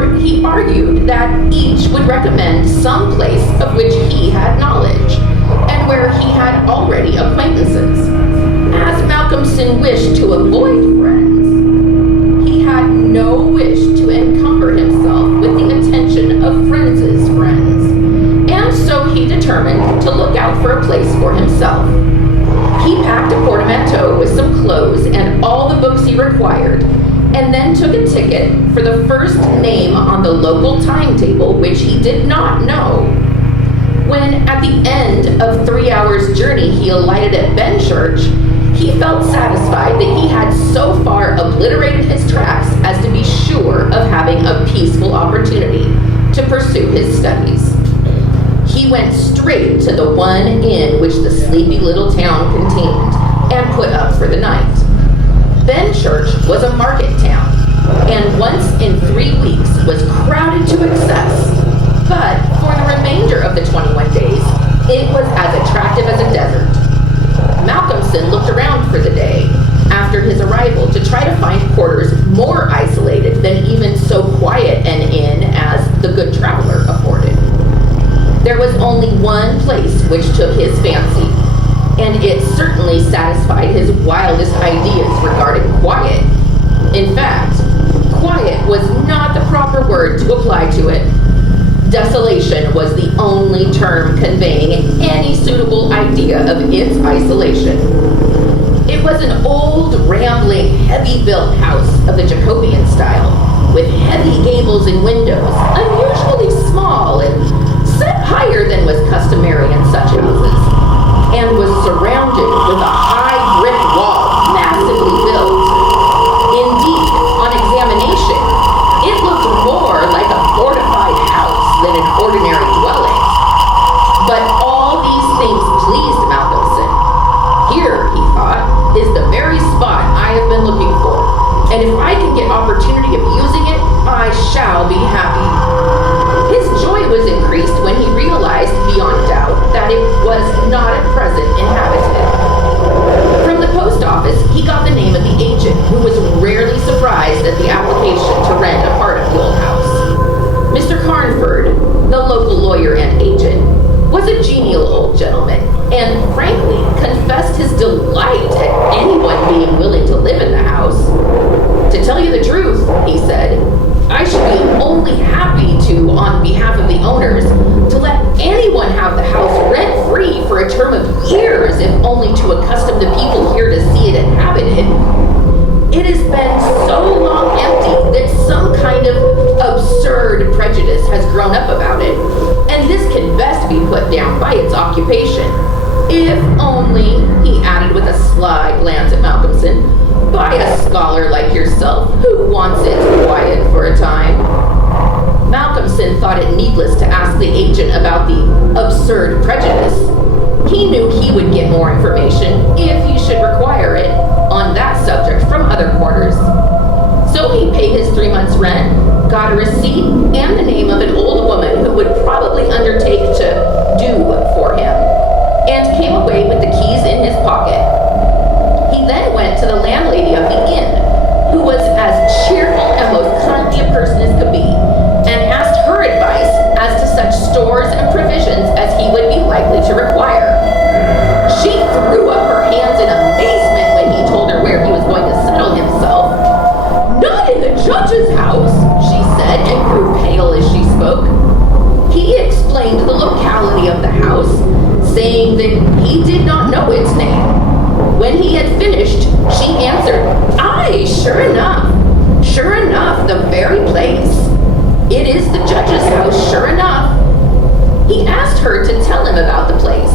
for he argued that each would recommend some place of which he had knowledge, and where he had already acquaintances. As Malcolmson wished to avoid friends, he had no wish to encumber himself with the attention of friends' friends, and so he determined to look out for a place for himself. He packed a portmanteau with some clothes and all the books he required, and then took a ticket for the first name on the local timetable, which he did not know. When, at the end of 3 hours' journey, he alighted at Benchurch, he felt satisfied that he had so far obliterated his tracks as to be sure of having a peaceful opportunity to pursue his studies. He went straight to the one inn which the sleepy little town contained, and put up for the night. Benchurch was a market town, and once in 3 weeks was crowded to excess, but for the remainder of the 21 days, it was as attractive as a desert. Malcolmson looked around for the day after his arrival to try to find quarters more isolated than even so quiet an inn as the Good Traveler afforded. There was only one place which took his fancy, and it certainly satisfied his wildest ideas regarding quiet. In fact, quiet was not the proper word to apply to it. Desolation was the only term conveying any suitable idea of its isolation. It was an old, rambling, heavy-built house of the Jacobean style, with heavy gables and windows, unusually small and set higher than was customary in such houses, and was surrounded with a high brick wall massively built. Indeed, on examination, it looked more like a fortified house than an ordinary dwelling. But all these things pleased Malcolmson. Here, he thought, is the very spot I have been looking for, and if I can get opportunity of using it, I shall be happy. His joy was increased when he realized beyond doubt that it was not at present inhabited. From the post office, he got the name of the agent, who was rarely surprised at the application to rent a part of the old house. Mr. Carnford, the local lawyer and agent, was a genial old gentleman, and frankly confessed his delight at anyone being willing to live in the house. To tell you the truth, he said, I should be only happy to, on behalf of the owners, to let anyone have the house rent-free for a term of years, if only to accustom the people here to see it inhabited. It has been so long empty that some kind of absurd prejudice has grown up about it, and this can best be put down by its occupation. If only, he added with a sly glance at Malcolmson, by a scholar like yourself who wants it quiet for a time. Malcolmson thought it needless to ask the agent about the absurd prejudice. He knew he would get more information, if he should require it, on that subject from other quarters. So he paid his 3 months' rent, got a receipt, and the name of an old woman who would probably undertake to do for him, and came away with the keys in his pocket. He then went to the landlady of the inn, who was as cheerful and most kindly a person as could be, and asked her advice as to such stores and provisions as he would be likely to require. She threw up her hands in amazement when he told her where he was going to settle himself. Not in the judge's house, she said, and grew pale as she spoke. He explained the locality of the house, saying that he did not know its name. When he had finished, she answered, Aye, sure enough, the very place. It is the judge's house, sure enough. He asked her to tell him about the place,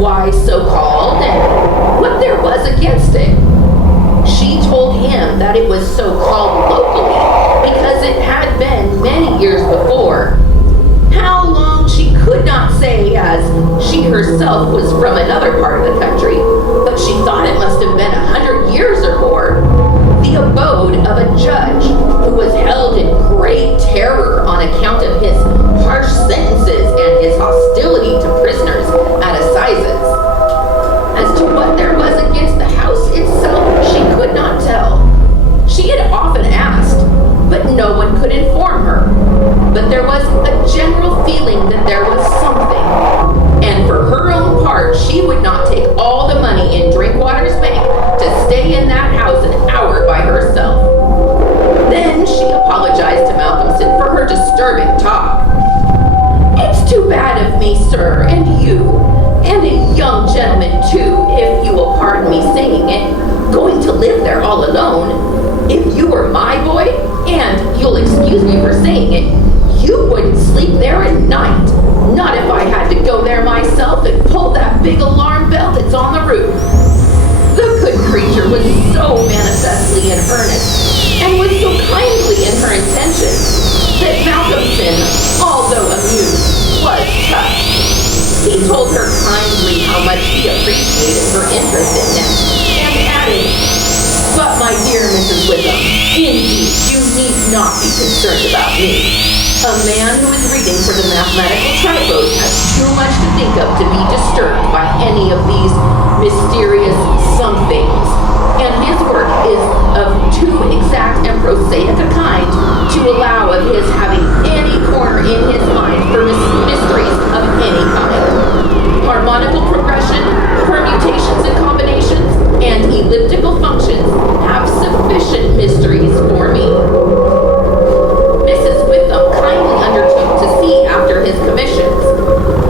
why so called, and what there was against it. She told him that it was so called locally because it had been many years before. How long she could not say, as she herself was from another part of the country, but she thought it must have been 100 years or more, the abode of a judge who was held in great terror on account of his harsh sentences and his hostility to prisoners at assizes. As to what there was against the house itself, she could not tell. She had often asked, but no one could inform her. general feeling that there was something. And for her own part, she would not take all the money in Drinkwater's bank to stay in that house an hour by herself. Then she apologized to Malcolmson for her disturbing talk. "It's too bad of me, sir, and you, and a young gentleman too, if you will pardon me saying it, going to live there all alone. If you were my boy, and you'll excuse me for saying it, you wouldn't sleep there at night. Not if I had to go there myself and pull that big alarm bell that's on the roof." The good creature was so manifestly in earnest, and was so kindly in her intentions, that Malcolmson, although amused, was touched. He told her kindly how much he appreciated her interest in him, and added, "But my dear Mrs. Witham, indeed you need not be concerned about me. A man who is reading for the mathematical typos has too much to think of to be disturbed by any of these mysterious somethings, and his work is of too exact and prosaic a kind to allow of his having any corner in his mind for mysteries of any kind. Harmonical progression, permutations and combinations, and elliptical functions have sufficient mysteries for me." Mrs. Witham kindly undertook to see after his commissions,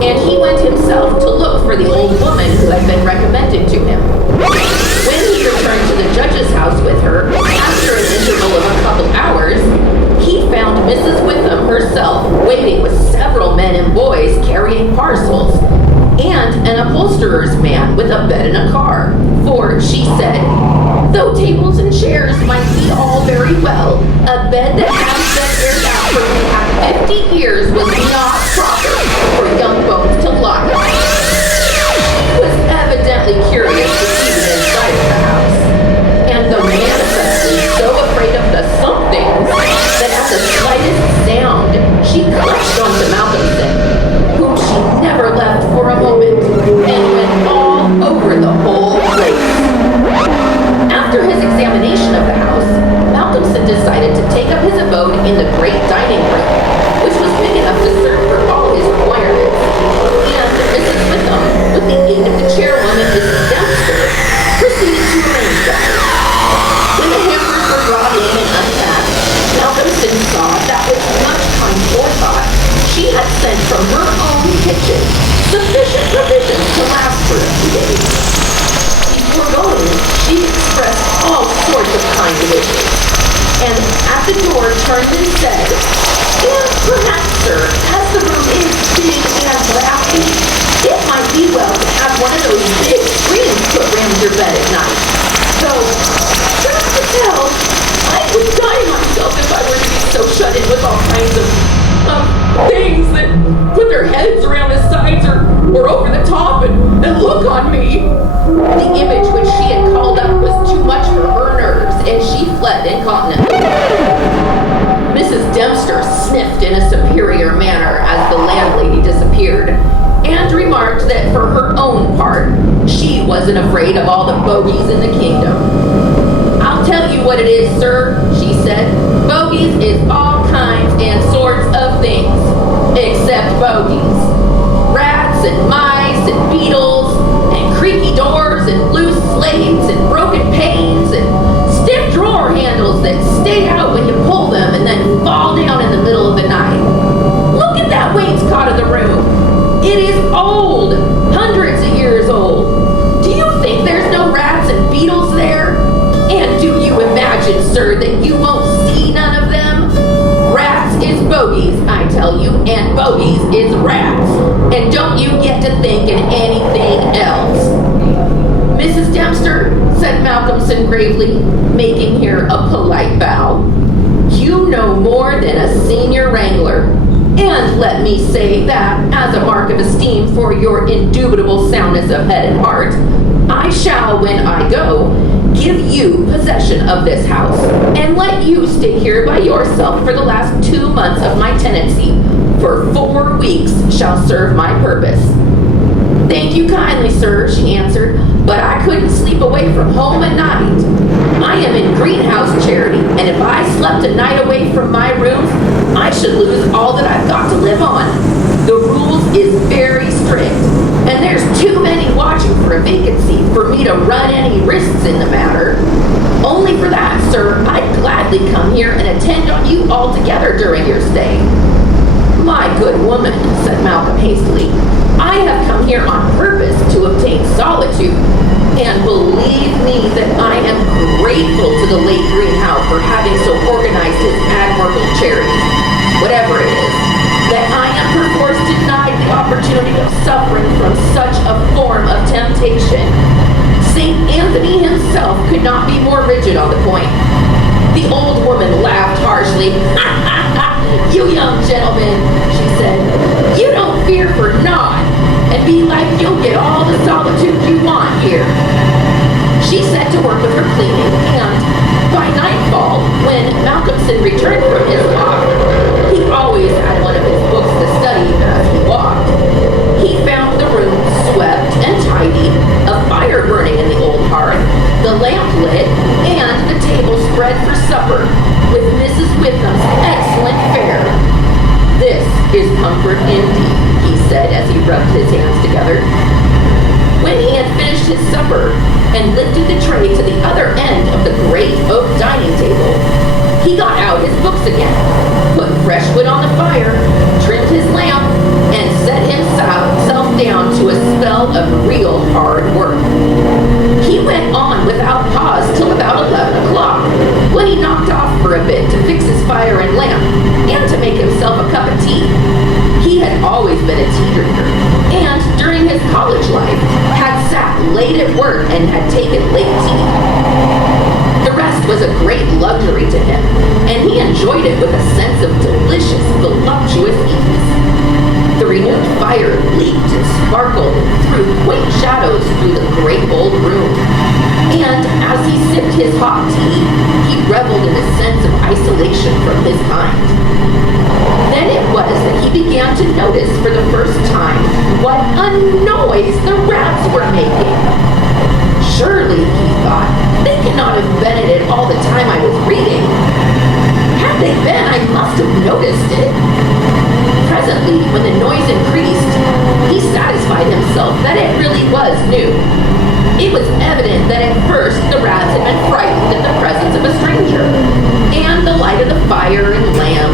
and he went himself to look for the old woman who had been recommended to him. When he returned to the judge's house with her, after an interval of a couple hours, he found Mrs. Witham herself waiting with several men and boys carrying parcels, and an upholsterer's man with a bed in a car. For, she said, though tables and chairs might be all very well, a bed that has been aired out for perhaps 50 years was not proper for young bones to lie on. He was evidently curious to see the inside of the house, and though manifestly so afraid of the somethings that at the slightest sound she clutched onto Malcolmson, whom she never left for a moment, and went all over the whole place. After his examination of the house, Malcolmson decided to take up his abode in the great dining room, which was big enough to serve for all his requirements, and Mrs. Witham, with the aid of the chairwoman, Mrs. Dempster, proceeded to arrange matters. When the hampers were brought in and unpacked, Malcolmson saw that with much kind forethought, she had sent from her own kitchen sufficient provisions to last for a few days. Before going, she expressed all sorts of kind wishes, and at the door turned and said, "And perhaps, sir, as the room is big and drafty, it might be well to have one of those big screens put round your bed at night. Though, truth to tell, I would die myself if I were to be so shut in with all kinds of things that put their heads around the sides or over the top and look on me." The image which she had called up was too much for her nerves, and she fled incontinently. Mrs. Dempster sniffed in a superior manner as the landlady disappeared, and remarked that for her own part, she wasn't afraid of all the bogies in the kingdom. "I'll tell you what it is, sir," she said. "Bogies is all kinds and sorts of things, except bogies. Rats and mice and beetles and creaky doors and loose slates and broken panes and stiff drawer handles that stay out when you pull them and then fall down in the middle of the night. Look at that wainscot of the room. It is old, hundreds of years old. Do you think there's no rats and beetles there? And do you imagine, sir, that you won't see none of them? Rats is bogies, I tell you, and bogies is rats. And don't you get to thinking anything else." "Mrs. Dempster," said Malcolmson gravely, making her a polite bow, "you know more than a senior wrangler. And let me say that, as a mark of esteem for your indubitable soundness of head and heart, I shall, when I go, give you possession of this house, and let you stay here by yourself for the last 2 months of my tenancy, for 4 weeks shall serve my purpose." "Thank you kindly, sir," she answered, but I couldn't sleep away from home at night. I am in greenhouse charity, and if I slept a night away from my rooms, I should lose all that I've got to live on. The rules is very strict, and there's too many watching for a vacancy for me to run any risks in the matter. Only for that, sir, I'd gladly come here and attend on you altogether during your stay. My good woman, said Malcolm hastily, I have come here on purpose to obtain solitude, and believe me that I am grateful to the late Greenhow for having so organized his admirable charity, whatever it is, that I am perforce denied the opportunity of suffering from such a form of temptation. St. Anthony himself could not be more rigid on the point. The old woman laughed harshly. You young gentlemen, she said, you don't fear for naught, and be like you'll get all the solitude you want here. She set to work with her cleaning, and by nightfall, when Malcolmson returned from his walk, he always had one of his books to study as he walked. He found the room swept and tidy, a fire burning in the old hearth, the lamp lit, and the table spread for supper, with Mrs. Witham's excellent fare. This is comfort indeed, he said as he rubbed his hands together. When he had finished his supper and lifted the tray to the other end of the great oak dining table, he got out his books again, put fresh wood on the fire, trimmed his lamp, and set himself down to a spell of real hard work. He went on without pause till about 11 o'clock, when he knocked off for a bit to fix his fire and lamp, and to make himself a cup of tea. He had always been a tea drinker, and during his college life had sat late at work and had taken late tea. The rest was a great luxury to him, and he enjoyed it with a sense of delicious, voluptuous ease. The renewed fire leaped and sparkled and threw quaint shadows through the great old room, and as he sipped his hot tea, he reveled in a sense of isolation from his kind. Then it was that he began to notice for the first time what a noise the rats were making. Surely, he thought, they cannot have been at it all the time I was reading. Had they been, I must have noticed it. Presently, when the noise increased, he satisfied himself that it really was new. It was evident that at first the rats had been frightened at the presence of a stranger, and the light of the fire and lamp,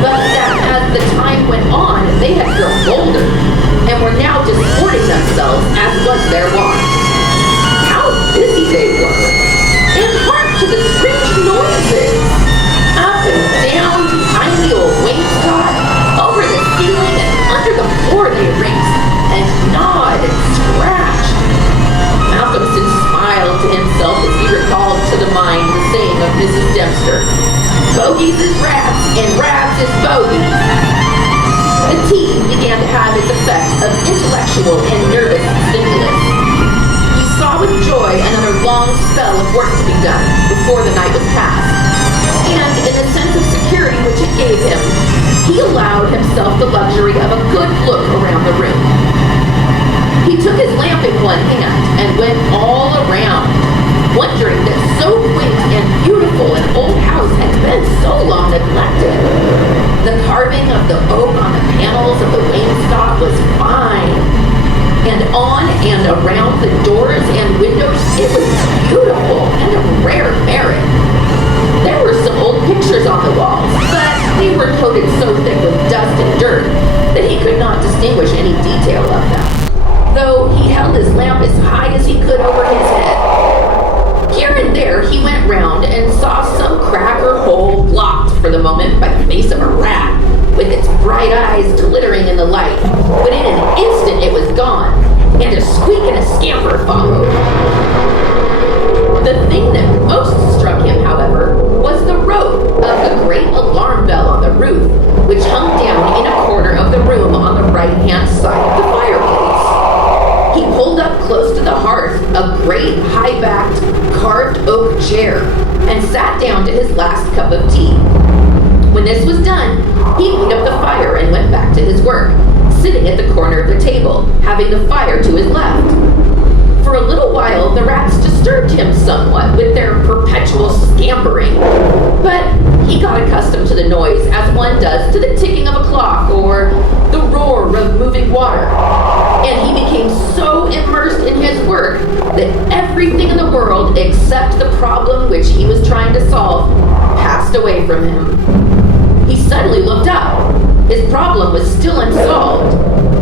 but that as the time went on, they had grown bolder, and were now disporting themselves as was their wont. How busy they were! And hark to the strange noises! Up and down behind the old wainscot, over the ceiling and under the floor they raced, and gnawed and scratched. Malcolmson smiled to himself as he recalled to the mind the saying of Mrs. Dempster, bogies is rats, and rats is bogies. The tea began to have its effect of intellectual and nervous stimulus. He saw with joy another long spell of work to be done before the night was past, and in the sense of security which it gave him, he allowed himself the luxury of a good look around the room. He took his lamp in one hand and went all around, wondering that so quaint and beautiful an old house had been so long neglected. The carving of the oak on the panels of the wainscot was fine, and on and around the doors and windows it was beautiful and of rare merit. There were some old pictures on the walls, but they were coated so thick with dust and dirt that he could not distinguish any detail of them, though he held his lamp as high as he could over his head. Here and there he went round and saw some crack or hole blocked for the moment by the face of a rat, with its bright eyes glittering in the light, but in an instant it was gone, and a squeak and a scamper followed. The thing that most struck him, however, was the rope of the great alarm bell on the roof, which hung down in a corner of the room on the right-hand side of the fireplace. He pulled up close to the hearth a great high-backed carved oak chair and sat down to his last cup of tea. When this was done, he beat up the fire and went back to his work, sitting at the corner of the table, having the fire to his left. For For a little while, the rats disturbed him somewhat with their perpetual scampering, but he got accustomed to the noise as one does to the ticking of a clock or the roar of moving water, and he became so immersed in his work that everything in the world except the problem which he was trying to solve passed away from him. He suddenly looked up. His problem was still unsolved,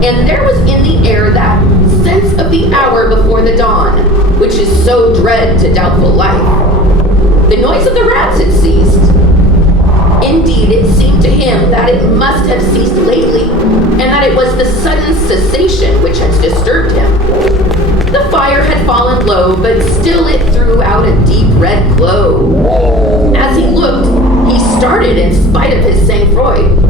and there was in the air that sense of the hour before the dawn, which is so dread to doubtful life. The noise of the rats had ceased. Indeed, it seemed to him that it must have ceased lately, and that it was the sudden cessation which had disturbed him. The fire had fallen low, but still it threw out a deep red glow. As he looked, he started in spite of his sang-froid.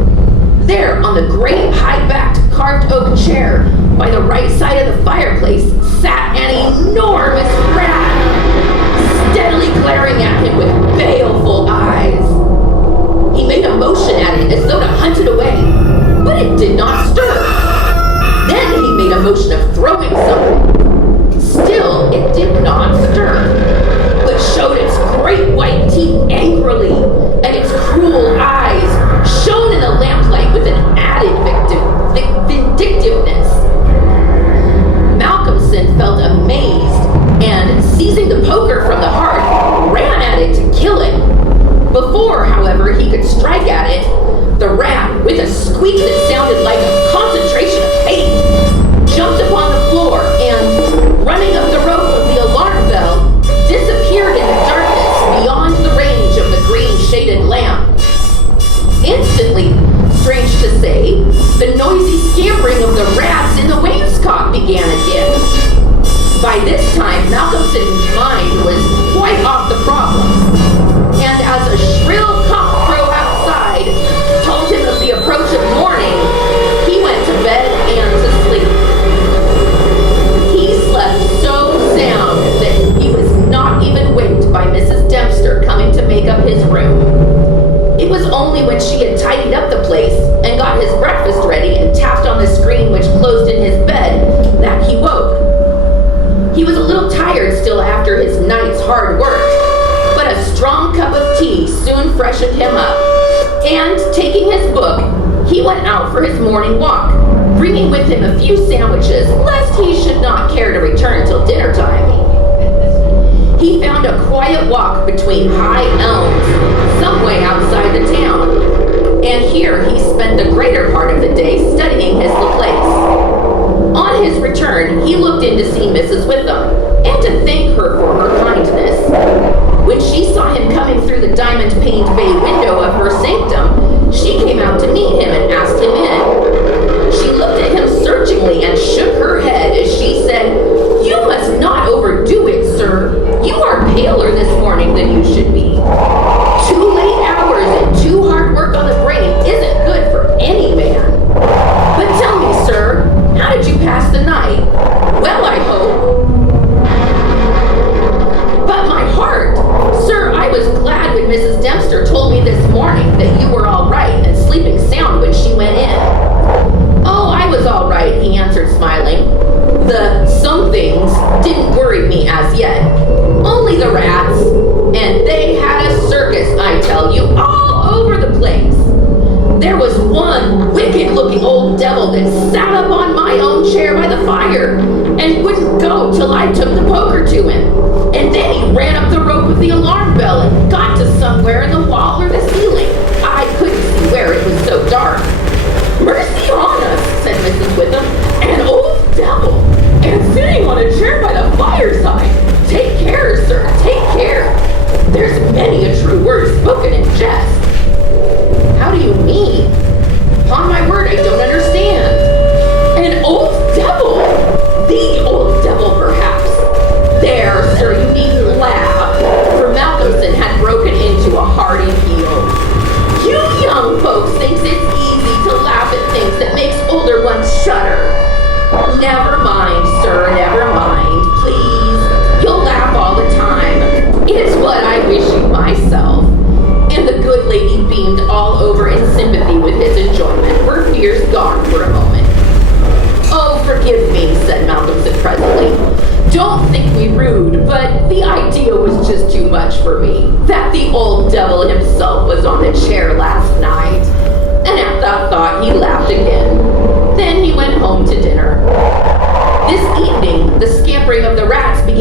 There, on the great high-backed carved oak chair by the right side of the fireplace, sat an enormous rat, steadily glaring at him with baleful eyes. He made a motion at it as though to hunt it away, but it did not stir. Then he made a motion of throwing something. Still, it did not stir, but showed its great white teeth angrily, and its cruel eyes shone in the lamplight with an added vindictiveness. Malcolmson felt amazed, and seizing the poker from the hearth, ran at it to kill it. Before, however, he could strike at it, the rat, with a squeak that sounded like a concentration of hate, jumped upon the floor and, running up the rope of the alarm bell, disappeared in the darkness beyond the range of the green-shaded lamp. Instantly, strange to say, the noisy scampering of the rats in the wainscot began again. By this time, Malcolmson's mind was quite off the problem, and as a shrill cockcrow outside told him of the approach of morning, he went to bed and to sleep. He slept so sound that he was not even waked by Mrs. Dempster coming to make up his room. It was only when she had tidied up the place and got his breakfast ready and tapped on the screen which closed in his bed that he woke. He was a little tired still after his night's hard work, but a strong cup of tea soon freshened him up, and taking his book, he went out for his morning walk, bringing with him a few sandwiches lest he should not care to return till dinner time. He found a quiet walk between high elms, some way outside the town, and here he spent the greater part of the day studying his Laplace. On his return, he looked in to see Mrs. Witham, and to thank her for her kindness. When she saw him coming through the diamond-paned bay window of her sanctum, she came out to meet him and asked him in. She looked at him searchingly and shook her head as she said, "You must not overdo it, sir. You are paler this morning than you should be. 2 late hours and 2 hard work on the brain isn't good for any man. But tell me, sir, how did you pass the night? Well, I hope." "But my heart, sir, I was glad when Mrs. Dempster told me this morning that you were all right and sleeping sound when she went in." "Oh, I was all right," he answered, smiling. "The somethings didn't worry me as yet. Only the rats. And they had a circus, I tell you, all over the place. There was one wicked-looking old devil that sat up on my own chair by the fire and wouldn't go till I took the poker to him. And then he ran up the rope of the alarm bell and got to somewhere in the wall or the ceiling. I couldn't see where, it was so dark." "Mercy on us," said Mrs. Witham, "an old devil, and sitting on a chair by the fireside. Take care, sir, take care. There's many a true word spoken in jest." "How do you mean? Upon my word, I don't understand." "An old devil? The old devil, perhaps. There, sir, you needn't laugh," for Malcolmson had broken into a hearty peal. "You young folks thinks it's easy to laugh at things that makes older ones shudder. Never mind, sir, never mind, please. You'll laugh all the time. It's what I wish you myself." And the good lady beamed all over in sympathy with his enjoyment, her fears gone.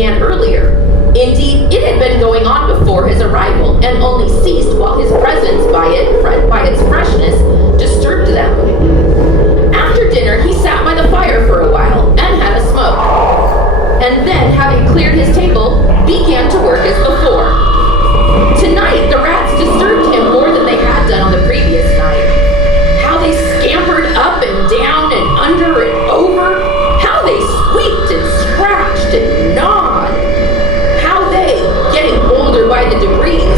began earlier. Indeed, it had been going on before his arrival, and only ceased while his presence by its freshness disturbed them. After dinner, he sat by the fire for a while and had a smoke, and then, having cleared his table, began to work as before. Tonight, the rats disturbed him more than they had done on the previous night. How they scampered up and down and under and over. How they squeaked and scratched and gnawed. How they, getting older by the degrees,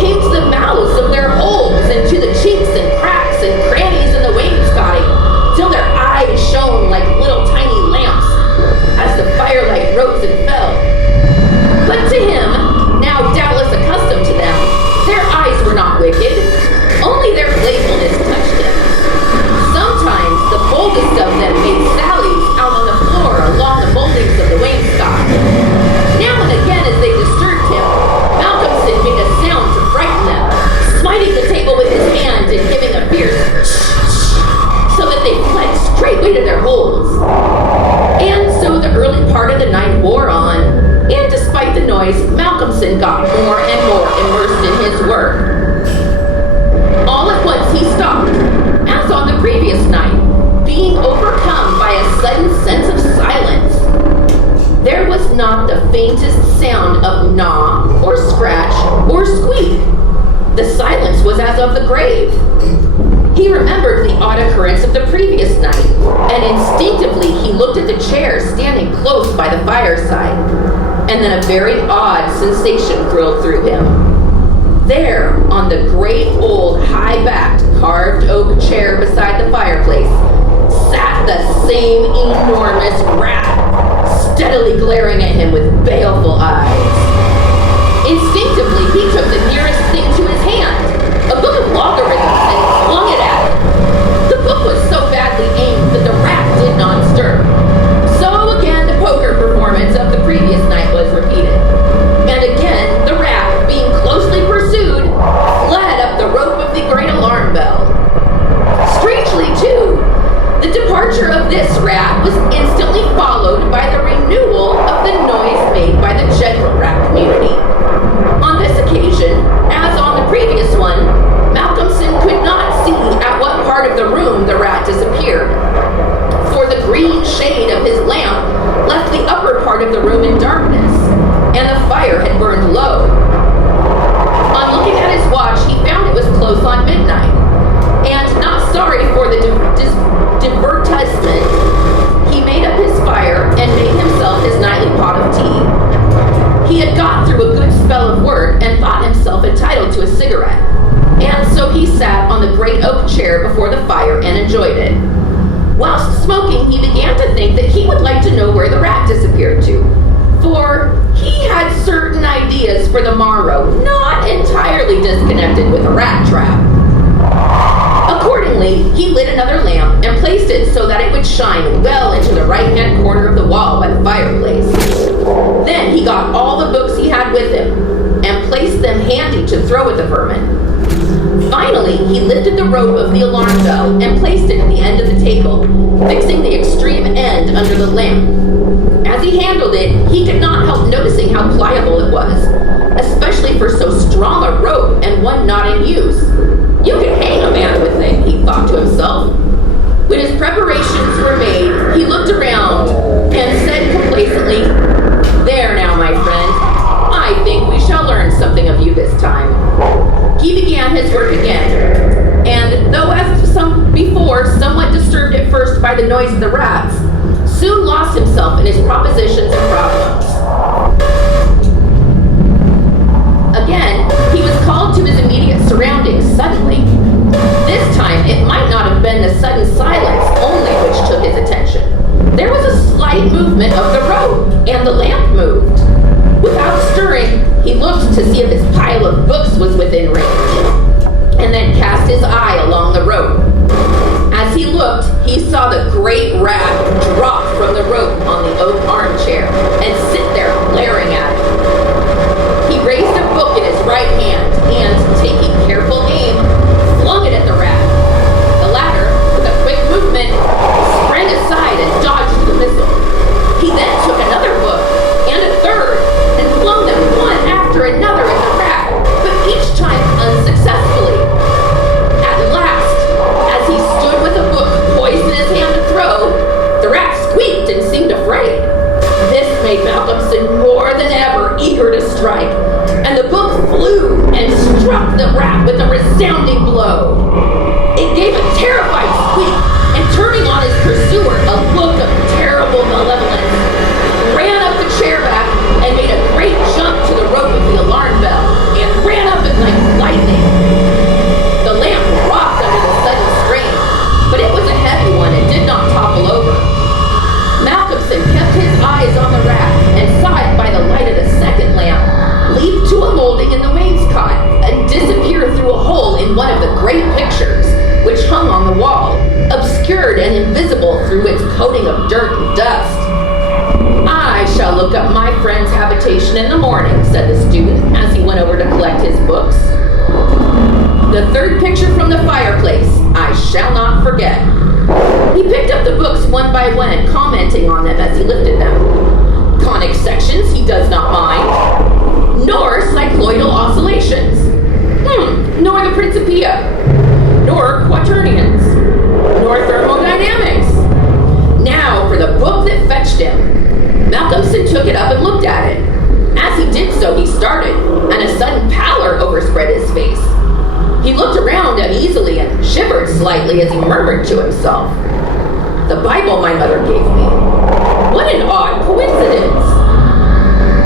came to the mouths of their holes and to the cheeks and cracks and crannies in the wainscoting, till their eyes shone like little tiny lamps as the firelight rose and fell. But to him, now doubtless accustomed to them, their eyes were not wicked, only their playfulness touched him. Sometimes the boldest of them made sallies out on the floor along the moldings of the wainscot. Now and again, as they disturbed him, Malcolmson made a sound to frighten them, smiting the table with his hand and giving a fierce shh, so that they fled straightway to their holes. And so the early part of the night wore on, and despite the noise, Malcolmson got more and more immersed in his work. All at once he stopped, as on the previous night, being overcome by a sudden sense of silence. There was not the faintest sound of gnaw, or scratch, or squeak. The silence was as of the grave. He remembered the odd occurrence of the previous night, and instinctively he looked at the chair standing close by the fireside, and then a very odd sensation thrilled through him. There, on the great old high-backed carved oak chair beside the fireplace, sat the same enormous rat, steadily glaring at him with baleful eyes. Instinctively, he took the nearest thing to his hand, a book of logarithms, and flung it at it. The book was so badly aimed that the rat did not stir. So again, the poker performance of the previous night was repeated. And again, the rat, being closely pursued, fled up the rope of the great alarm bell. Strangely, too, the departure of this rat was instantly followed by the renewal of the noise made by the general rat community. On this occasion, as on the previous one, Malcolmson could not see at what part of the room the rat disappeared, for the green shade of his lamp left the upper part of the room in darkness, and the fire had burned low. On looking at his watch, he found it was close on midnight, and not sorry for the divertisement, he made up his fire and made himself his nightly pot of tea. He had got through a good spell of work and thought himself entitled to a cigarette, and so he sat on the great oak chair before the fire and enjoyed it. Whilst smoking, he began to think that he would like to know where the rat disappeared to, for he had certain ideas for the morrow, not entirely disconnected with a rat trap. Accordingly, he lit another lamp and placed it so that it would shine well into the right-hand corner of the wall by the fireplace. Then he got all the books he had with him and placed them handy to throw at the vermin. Finally, he lifted the rope of the alarm bell and placed it at the end of the table, fixing the extreme end under the lamp. As he handled it, he could not help noticing how pliable it was, especially for so strong a rope and one not in use. You could hang a man with it, he thought to himself. When his preparations were made, he looked around and said complacently, "There now, my friend, I think we shall learn something of you this time." He began his work again, and though as before somewhat disturbed at first by the noise of the rats, soon lost himself in his propositions and problems. Again, he was called to his immediate surroundings suddenly. This time, it might not have been the sudden silence only which took his attention. There was a slight movement of the rope, and the lamp moved. Without stirring, he looked to see if his pile of books was within range, and then cast his eye along the rope. As he looked, he saw the great rat drop from the rope on the oak armchair and sit there glaring at it. He raised a book in his right hand and, taking careful aim, flung it at the rat. The latter, with a quick movement, sprang aside and dodged the missile. He then took another book and a third rat with a resounding blow. It gave a terrified squeak, and turning on his pursuer a look of terrible malevolence, ran up the chair back and made a great jump to the rope of the alarm bell, and ran up it like lightning. The lamp rocked under the sudden strain, but it was a heavy one and did not topple over. Malcolmson kept his eyes on the rat and saw it by the light of the second lamp leap to a molding in the wainscot and disappear through a hole in one of the great pictures, which hung on the wall, obscured and invisible through its coating of dirt and dust. "I shall look up my friend's habitation in the morning," said the student as he went over to collect his books. "The third picture from the fireplace I shall not forget." He picked up the books one by one, commenting on them as he lifted them. Conic sections he does not mind, nor cycloidal oscillations, nor the Principia, nor quaternions, nor thermodynamics. Now for the book that fetched him. Malcolmson took it up and looked at it. As he did so, he started, and a sudden pallor overspread his face. He looked around uneasily and shivered slightly as he murmured to himself, "The Bible my mother gave me. What an odd coincidence."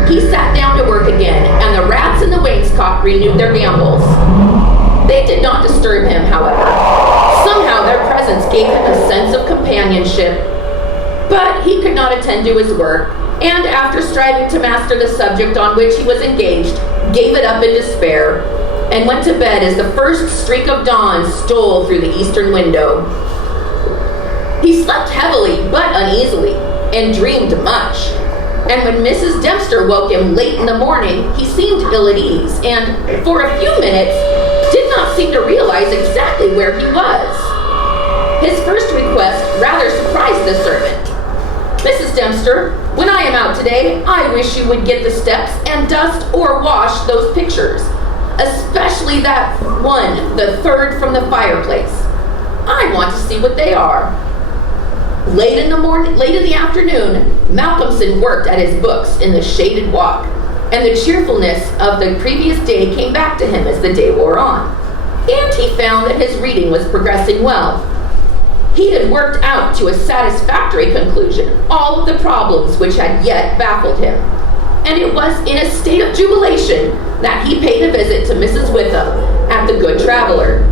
He sat down to work again, and the rats in the wainscot renewed their gambols. They did not disturb him, however. Somehow their presence gave him a sense of companionship. But he could not attend to his work, and after striving to master the subject on which he was engaged, gave it up in despair, and went to bed as the first streak of dawn stole through the eastern window. He slept heavily but uneasily, and dreamed much. And when Mrs. Dempster woke him late in the morning, he seemed ill at ease, and for a few minutes did not seem to realize exactly where he was. His first request rather surprised the servant. "Mrs. Dempster, when I am out today, I wish you would get the steps and dust or wash those pictures, especially that one, the third from the fireplace. I want to see what they are." Late in the afternoon, Malcolmson worked at his books in the shaded walk, and the cheerfulness of the previous day came back to him as the day wore on, and he found that his reading was progressing well. He had worked out to a satisfactory conclusion all of the problems which had yet baffled him, and it was in a state of jubilation that he paid a visit to Mrs. Witham at the Good Traveler.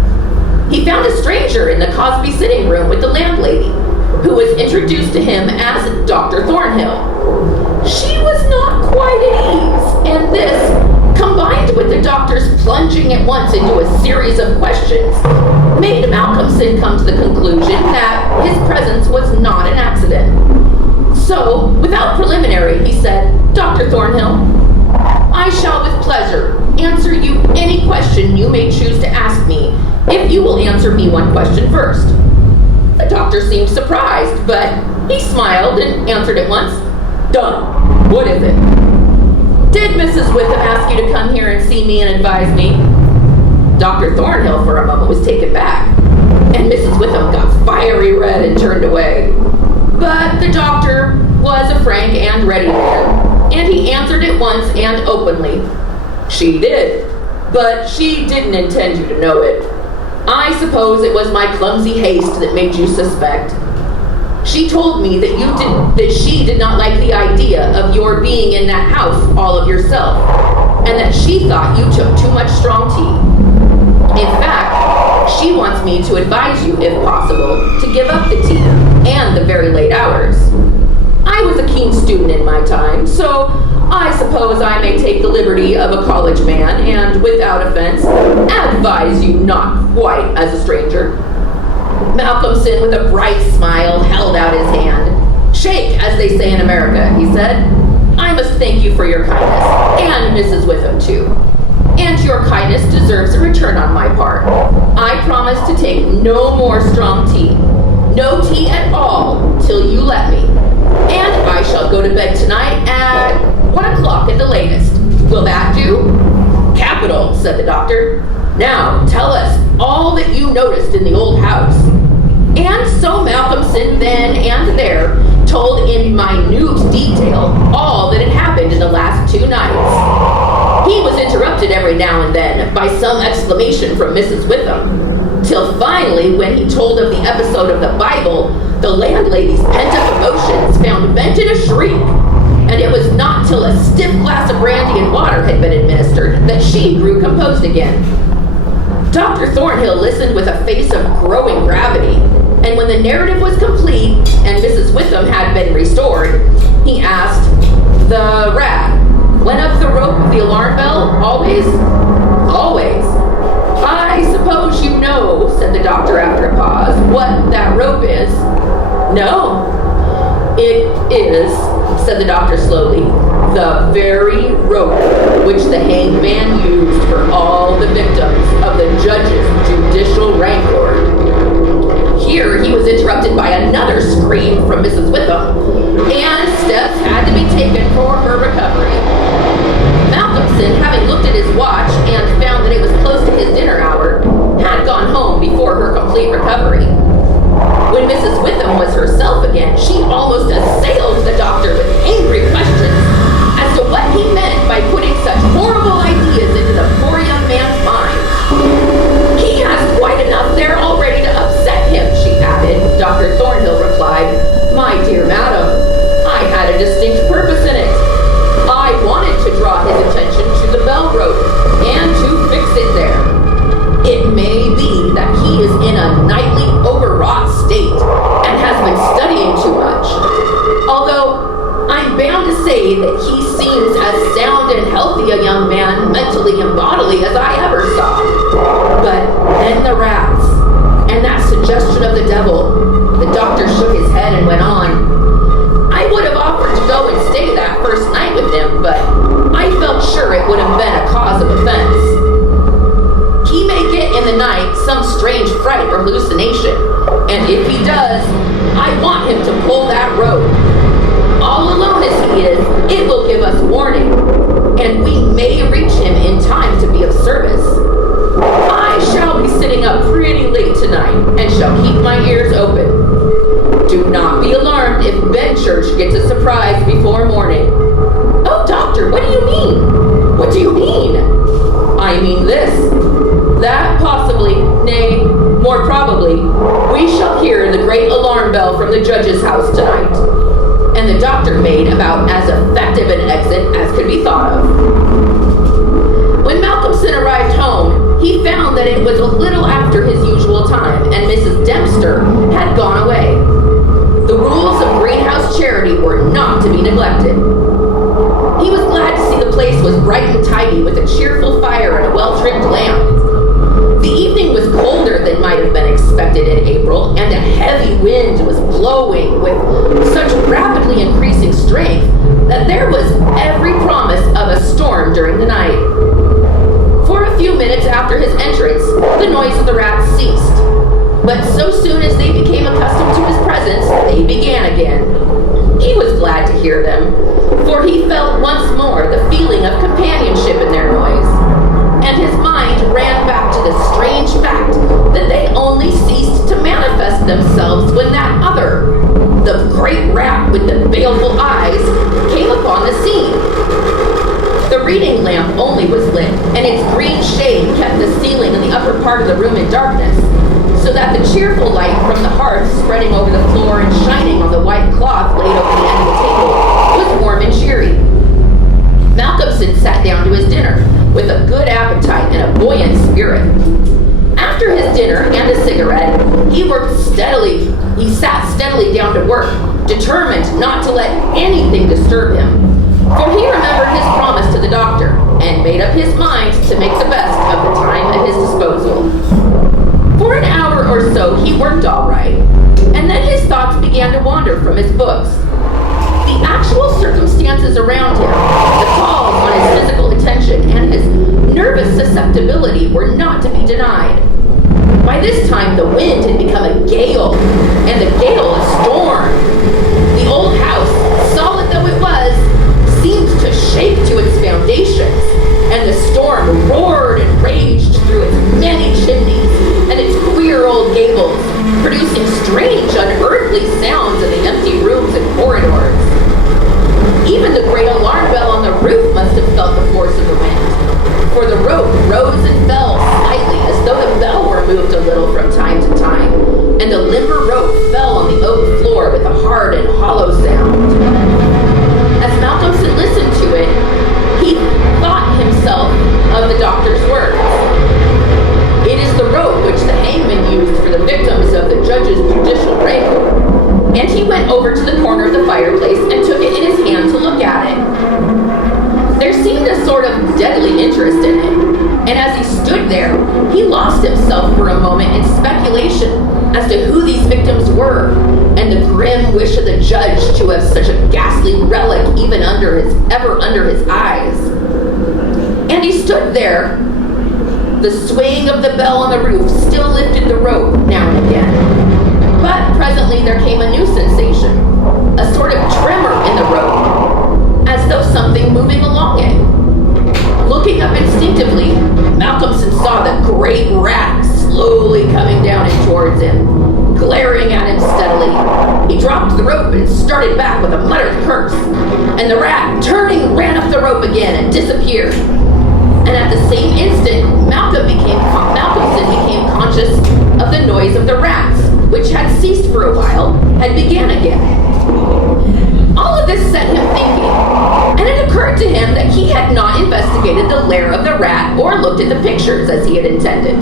He found a stranger in the Cosby sitting room with the landlady, who was introduced to him as Dr. Thornhill. She was not quite at ease, and this, combined with the doctor's plunging at once into a series of questions, made Malcolmson come to the conclusion that his presence was not an accident. So, without preliminary, he said, "Dr. Thornhill, I shall with pleasure answer you any question you may choose to ask me, if you will answer me one question first." The doctor seemed surprised, but he smiled and answered at once, "Done. What is it?" "Did Mrs. Witham ask you to come here and see me and advise me?" Dr. Thornhill for a moment was taken back, and Mrs. Witham got fiery red and turned away. But the doctor was a frank and ready man, and he answered at once and openly, "She did, but she didn't intend you to know it. I suppose it was my clumsy haste that made you suspect. She told me that she did not like the idea of your being in that house all of yourself, and that she thought you took too much strong tea. In fact, she wants me to advise you, if possible, to give up the tea and the very late hours. I was a keen student in my time, so I suppose I may take the liberty of a college man and, without offense, advise you not quite as a stranger." Malcolmson, with a bright smile, held out his hand. "Shake, as they say in America," he said. "I must thank you for your kindness, and Mrs. Witham, too. And your kindness deserves a return on my part. I promise to take no more strong tea. No tea at all, till you let me. And I shall go to bed tonight at 1 o'clock at the latest. Will that do?" "Capital," said the doctor. "Now, tell us all that you noticed in the old house." And so Malcolmson then and there told in minute detail all that had happened in the last 2 nights. He was interrupted every now and then by some exclamation from Mrs. Witham, till finally, when he told of the episode of the Bible, the landlady's pent-up emotions found vent in a shriek, and it was not till a stiff glass of brandy and water had been administered that she grew composed again. Dr. Thornhill listened with a face of growing gravity, and when the narrative was complete and Mrs. Witham had been restored, he asked, "The rat went up the rope of the alarm bell, always?" "Always." "I suppose you know," said the doctor after a pause, "what that rope is?" "No." "It is," said the doctor slowly, "the very rope which the hangman used for all the victims of the judge's judicial rancor." Here he was interrupted by another scream from Mrs. Witham, and steps had to be taken for her recovery. Malcolmson, having looked at his watch and found that it was close to his dinner hour, had gone home before her complete recovery. When Mrs. Witham was herself again, she almost assailed the doctor with angry questions as to what he meant by putting such horrible ideas into the poor young man's mind. "He has quite enough there already to upset him," she added. Dr. Thornhill replied, "My dear madam, I had a distinct purpose in it. I wanted to draw his attention to the bell rope and to fix it there. It may be that he is in a nightly overwrought state and has been studying too much, although I'm bound to say that he seems as sound and healthy a young man mentally and bodily as I ever saw. But then the rats, and that suggestion of the devil." The doctor shook his head and went on, "I would have offered to go and stay that first night with him, but I felt sure it would have been a cause of offense. He may get in the night some strange fright or hallucination, and if he does, I want him to pull that rope. All alone as he is, it will give us warning, and we may reach him in time to be of service. I shall be sitting up pretty late tonight, and shall keep my ears open. Do not be alarmed if Benchurch gets a surprise before morning." "Oh, doctor, what do you mean?" "What do you mean?" "I mean this, that possibly, nay, more probably, we shall hear the great alarm bell from the judge's house tonight." And the doctor made about as effective an exit as could be thought of. When Malcolmson arrived home, he found that it was a little after his usual time, and Mrs. Dempster had gone away. The rules of greenhouse charity were not to be neglected. He was glad to see the place was bright and tidy, with a cheerful fire and a well-trimmed lamp. The evening was colder than might have been expected in April, and a heavy wind was blowing with such rapidly increasing strength that there was every promise of a storm during the night. For a few minutes after his entrance, the noise of the rats ceased, but so soon as they became accustomed to his presence, they began again. He was glad to hear them, for he felt once more the feeling of companionship in their noise, and his mind ran back to the strange fact that they only ceased to manifest themselves when that other, the great rat with the baleful eyes, came upon the scene. The reading lamp only was lit, and its green shade kept the ceiling and the upper part of the room in darkness, so that the cheerful light from the hearth spreading over the floor and shining on the white cloth laid over the end of the table was warm and cheery. Malcolmson sat down to his dinner with a good appetite and a buoyant spirit. After his dinner and a cigarette, he sat steadily down to work, determined not to let anything disturb him, for he remembered his promise to the doctor, and made up his mind to make the best of the time at his disposal. For an hour or so he worked all right, and then his thoughts began to wander from his books. The actual circumstances around him, the calls on his physical attention, and his nervous susceptibility were not to be denied. By this time the wind had become a gale, and the gale a storm. The old house, solid though it was, seemed to shake to its foundations, and the storm roared and raged through its many chimneys and its queer old gables, producing strange, unearthly sounds in the empty rooms and corridors. Even the great alarm bell on the roof must have felt the force of the wind, for the rope rose and fell slightly as though the bell were moved a little from time to time, and the limber rope fell on the oak floor with a hard and hollow sound. As Malcolmson listened to it, he thought himself of the doctor's words. It is the rope which the hangman used for the victims of the judge's judicial rape. And he went over to the corner of the fireplace and took it in his hand to look at it. There seemed a sort of deadly interest in it, and as he stood there, he lost himself for a moment in speculation as to who these victims were, and the grim wish of the judge to have such a ghastly relic even ever under his eyes. And he stood there. The swaying of the bell on the roof still lifted the rope now and again. But presently there came a new sensation, a sort of tremor in the rope, as though something moving along it. Looking up instinctively, Malcolmson saw the great rat slowly coming down and towards him, glaring at him steadily. He dropped the rope and started back with a muttered curse, and the rat, turning, ran up the rope again and disappeared. And at the same instant, Malcolmson became conscious of the noise of the rats, which had ceased for a while, and began again. All of this set him thinking, and it occurred to him that he had not investigated the lair of the rat or looked at the pictures as he had intended.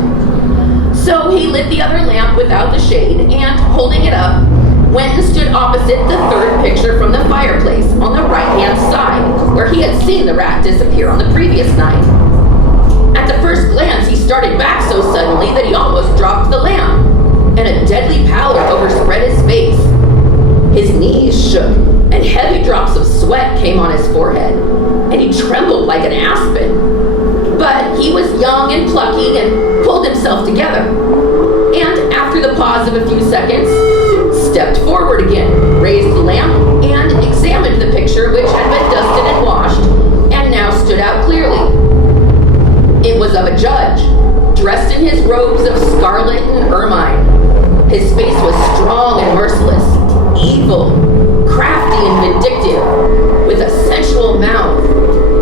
So he lit the other lamp without the shade, and, holding it up, went and stood opposite the third picture from the fireplace on the right-hand side, where he had seen the rat disappear on the previous night. At the first glance, he started back so suddenly that he almost dropped the lamp, and a deadly pallor overspread his face. His knees shook, and heavy drops of sweat came on his forehead, and he trembled like an aspen. But he was young and plucky and pulled himself together, and after the pause of a few seconds, stepped forward again, raised the lamp, and examined the picture which had been dusted and washed, and now stood out clearly. It was of a judge, dressed in his robes of scarlet and ermine. His face was strong and merciless, evil, crafty and vindictive, with a sensual mouth,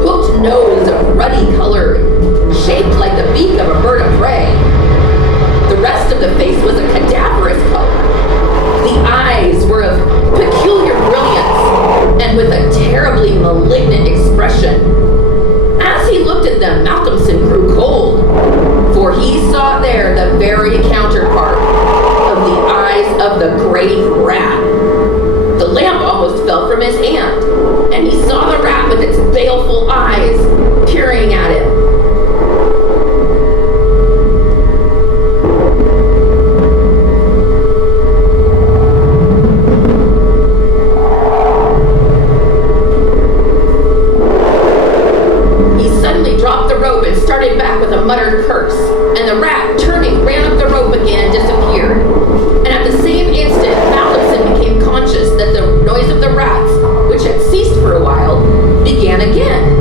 hooked nose of ruddy color, shaped like the beak of a bird of prey. The rest of the face was a cadaverous color. The eyes were of peculiar brilliance, and with a terribly malignant expression. As he looked at them, Malcolmson grew cold, for he saw there the very counterpart of the eyes of the great rat. The lamp almost fell from his hand, and he saw the rat with its baleful eyes peering at him. Started back with a muttered curse, and the rat, turning, ran up the rope again and disappeared. And at the same instant, Malcolmson became conscious that the noise of the rats, which had ceased for a while, began again.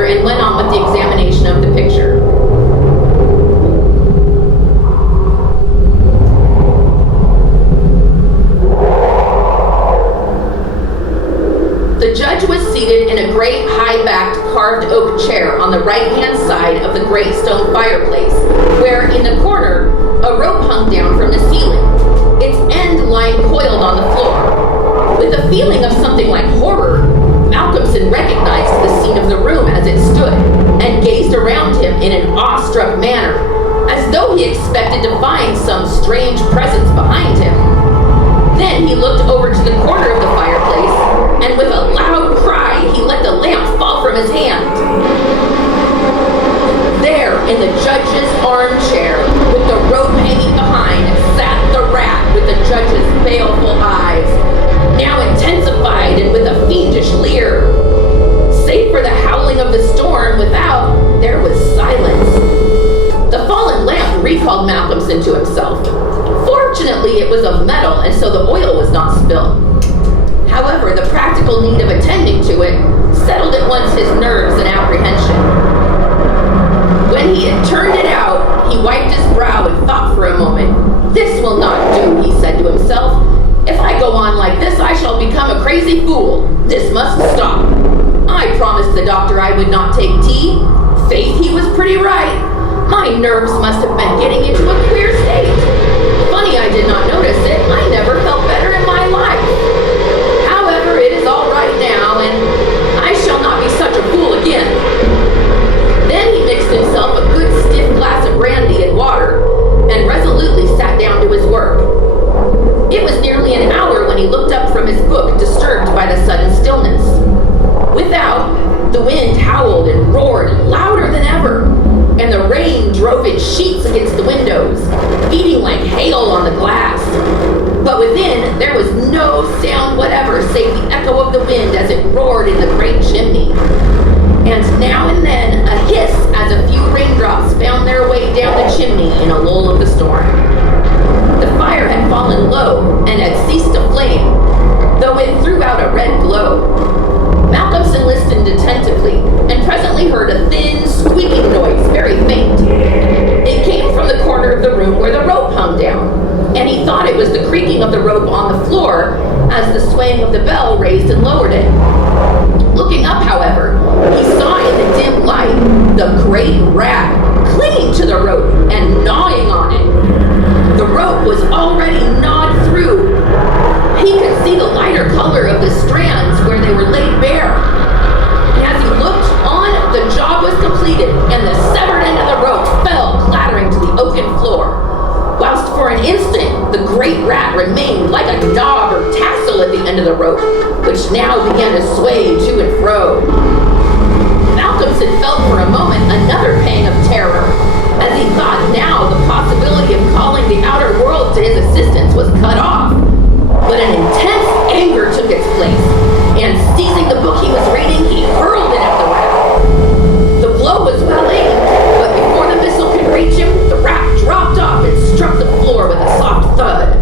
And went on with the examination of the picture. The judge was seated in a great high-backed carved oak chair on the right-hand side of the great stone fireplace, where in the corner a rope hung down from the ceiling, its end lying coiled on the floor. With a feeling of something like horror, Malcolmson recognized the scene of the room as it stood, and gazed around him in an awestruck manner, as though he expected to find some strange presence behind him. Then he looked over to the corner of the fireplace, and with a loud cry, he let the lamp fall from his hand. There, in the judge's armchair, with the rope hanging behind, sat the rat with the judge's baleful eyes, now intensified and with a fiendish leer. Save for the howling of the storm without, there was silence. The fallen lamp recalled Malcolmson to himself. Fortunately, it was of metal, and so the oil was not spilled. However, the practical need of attending to it settled at once his nerves and apprehension. When he had turned it out, he wiped his brow and thought for a moment. "This will not do," he said to himself. "If I go on like this, I shall become a crazy fool. This must stop. I promised the doctor I would not take tea. Faith, he was pretty right. My nerves must have been getting into a queer state. Funny I did not notice it. I never felt better in my life. However, it is all right now, and I shall not be such a fool again." Then he mixed himself a good stiff glass of brandy and water, and resolutely sat down to his work. It was nearly an hour when he looked up from his book, disturbed by the sudden stillness. Without, the wind howled and roared louder than ever, and the rain drove in sheets against the windows, beating like hail on the glass. But within, there was no sound whatever save the echo of the wind as it roared in the great chimney. And now and then a hiss as a few raindrops found their way down the chimney in a lull of the storm. The fire had fallen low and had ceased to flame, though it threw out a red glow. Malcolmson listened attentively, and presently heard a thin, squeaking noise, very faint. It came from the corner of the room where the rope hung down, and he thought it was the creaking of the rope on the floor as the swaying of the bell raised and lowered it. Looking up, however, he saw in the dim light the great rat clinging to the rope and gnawing on it. The rope was already gnawed through. He could see the lighter color of the strands where they were laid bare. And as he looked on, the job was completed, and the severed end of the rope fell clattering to the oaken floor, whilst for an instant the great rat remained like a dog or tassel at the end of the rope, which now began to sway to and fro. Malcolmson felt for a moment another pang of terror, as he thought now the possibility of calling the outer world to his assistance was cut off. But an intense anger took its place, and seizing the book he was reading, he hurled it at the rat. The blow was well aimed, but before the missile could reach him, the rat dropped off and struck the floor with a soft thud.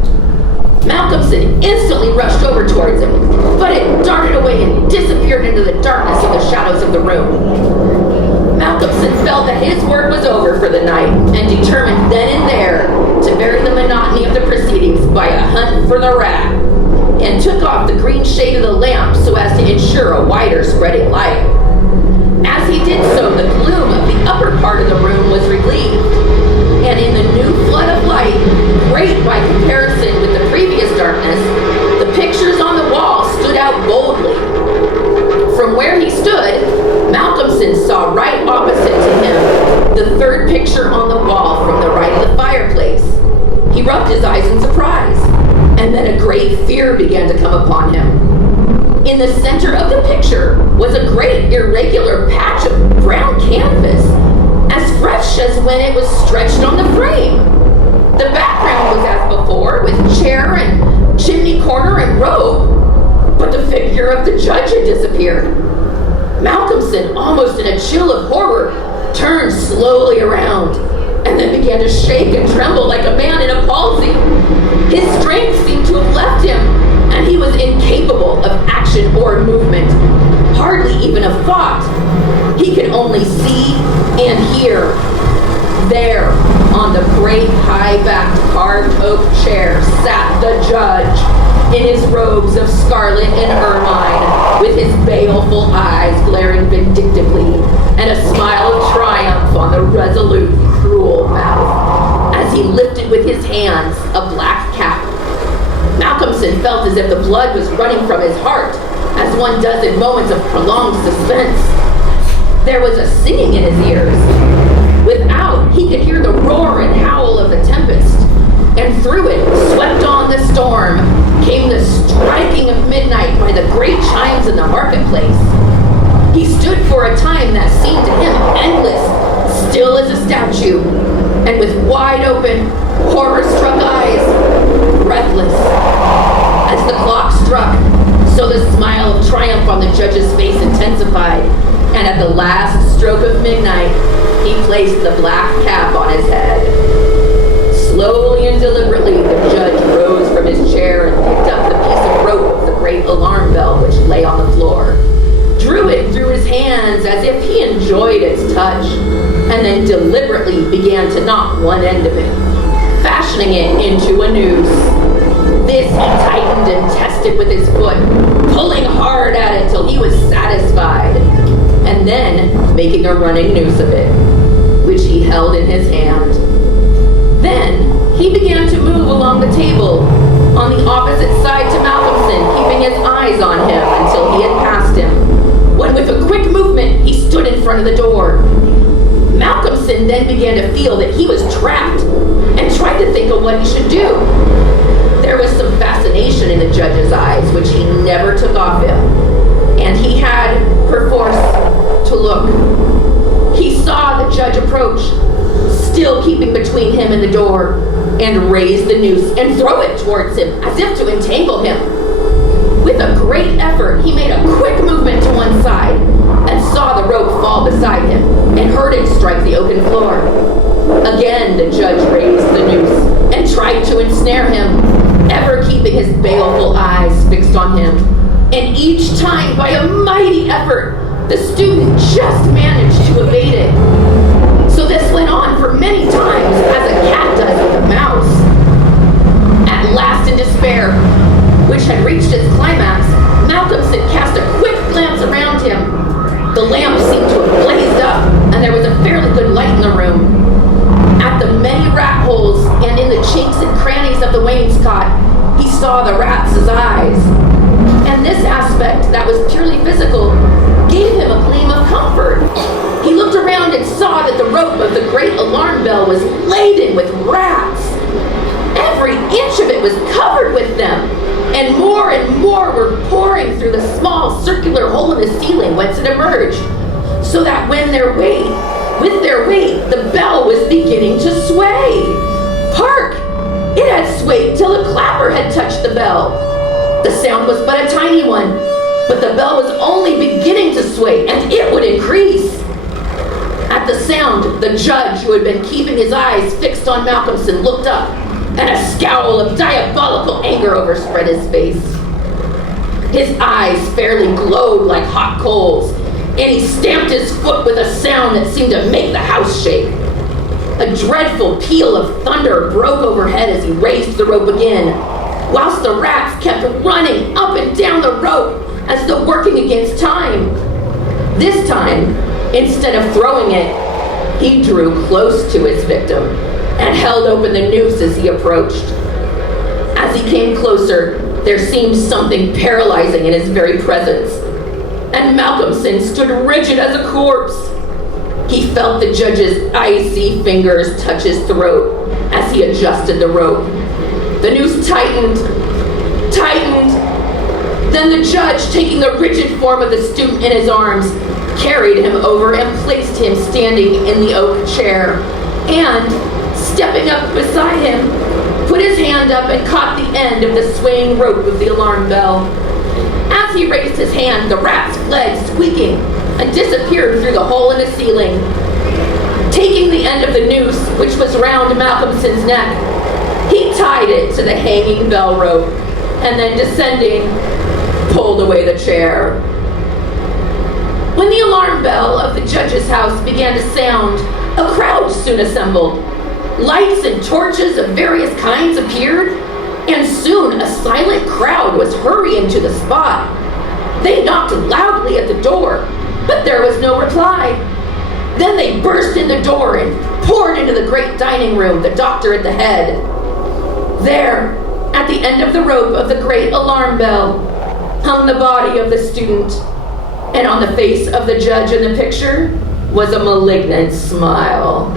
Malcolmson instantly rushed over towards him, but it darted away and disappeared into the darkness of the shadows of the room. Malcolmson felt that his work was over for the night, and determined then and there to vary the monotony of the proceedings by a hunt for the rat, and took off the green shade of the lamp so as to ensure a wider spreading light. As he did so, the gloom of the upper part of the room was relieved, and in the new flood of light, great by comparison with the previous darkness, the pictures on the wall stood out boldly. From where he stood, Malcolmson saw right opposite to him the third picture on the wall from the right of the fireplace. He rubbed his eyes in surprise, and then a great fear began to come upon him. In the center of the picture was a great irregular patch of brown canvas, as fresh as when it was stretched on the frame. The background was as before, with chair and chimney corner and robe, but the figure of the judge had disappeared. Malcolmson, almost in a chill of horror, turned slowly around, and then began to shake and tremble like a man in a palsy. His strength seemed to have left him, and he was incapable of action or movement, hardly even of thought. He could only see and hear. There, on the great high-backed carved oak chair, sat the judge, in his robes of scarlet and ermine, with his baleful eyes glaring vindictively, and a smile of triumph on the resolute, cruel mouth, as he lifted with his hands a black cap. Malcolmson felt as if the blood was running from his heart, as one does in moments of prolonged suspense. There was a singing in his ears. Without, he could hear the roar and howl of the tempest, and through it, swept on the storm, came the striking of midnight by the great chimes in the marketplace. He stood for a time that seemed to him endless, still as a statue, and with wide open, horror-struck eyes, breathless. As the clock struck, so the smile of triumph on the judge's face intensified, and at the last stroke of midnight, he placed the black cap on his head. Slowly and deliberately, the judge rose from his chair and picked up the piece of rope of the great alarm bell which lay on the floor, drew it through deliberately began to knot one end of it, fashioning it into a noose. This he tightened and tested with his foot, pulling hard at it till he was satisfied, and then making a running noose of it, which he held in his hand. Then he began to move along the table on the opposite side to Malcolmson, keeping his eyes on him until he had passed him, when with a quick movement he stood in front of the door. Malcolmson then began to feel that he was trapped and tried to think of what he should do. There was some fascination in the judge's eyes which he never took off him, and he had, perforce, to look. He saw the judge approach, still keeping between him and the door, and raise the noose and throw it towards him as if to entangle him. With a great effort, he made a quick movement to one side and saw the rope fall beside him and heard it strike the oaken floor. Again, the judge raised the noose and tried to ensnare him, ever keeping his baleful eyes fixed on him. And each time, by a mighty effort, the student just managed to evade it. So this went on for many times, as a cat does with a mouse. At last, in despair, which had reached its climax, Malcolmson cast a quick glance around him. The lamp seemed to have blazed up, and there was a fairly good light in the room. At the many rat holes and in the chinks and crannies of the wainscot, he saw the rats' eyes. And this aspect, that was purely physical, gave him a gleam of comfort. He looked around and saw that the rope of the great alarm bell was laden with rats. Every inch of it was covered with them, and more were pouring through the small circular hole in the ceiling whence it emerged, so that with their weight, the bell was beginning to sway. Hark! It had swayed till a clapper had touched the bell. The sound was but a tiny one, but the bell was only beginning to sway, and it would increase. At the sound, the judge, who had been keeping his eyes fixed on Malcolmson, looked up, and a scowl of diabolical anger overspread his face. His eyes fairly glowed like hot coals, and he stamped his foot with a sound that seemed to make the house shake. A dreadful peal of thunder broke overhead as he raised the rope again, whilst the rats kept running up and down the rope as though working against time. This time, instead of throwing it, he drew close to his victim and held open the noose as he approached. As he came closer, there seemed something paralyzing in his very presence, and Malcolmson stood rigid as a corpse. He felt the judge's icy fingers touch his throat as he adjusted the rope. The noose tightened. Then the judge, taking the rigid form of the student in his arms, carried him over and placed him standing in the oak chair, and, stepping up beside him, put his hand up and caught the end of the swaying rope of the alarm bell. As he raised his hand, the rats fled squeaking and disappeared through the hole in the ceiling. Taking the end of the noose, which was round Malcolmson's neck, he tied it to the hanging bell rope, and then descending, pulled away the chair. When the alarm bell of the judge's house began to sound, a crowd soon assembled. Lights and torches of various kinds appeared, and soon a silent crowd was hurrying to the spot. They knocked loudly at the door, but there was no reply. Then they burst in the door and poured into the great dining room, the doctor at the head. There, at the end of the rope of the great alarm bell, hung the body of the student, and on the face of the judge in the picture was a malignant smile.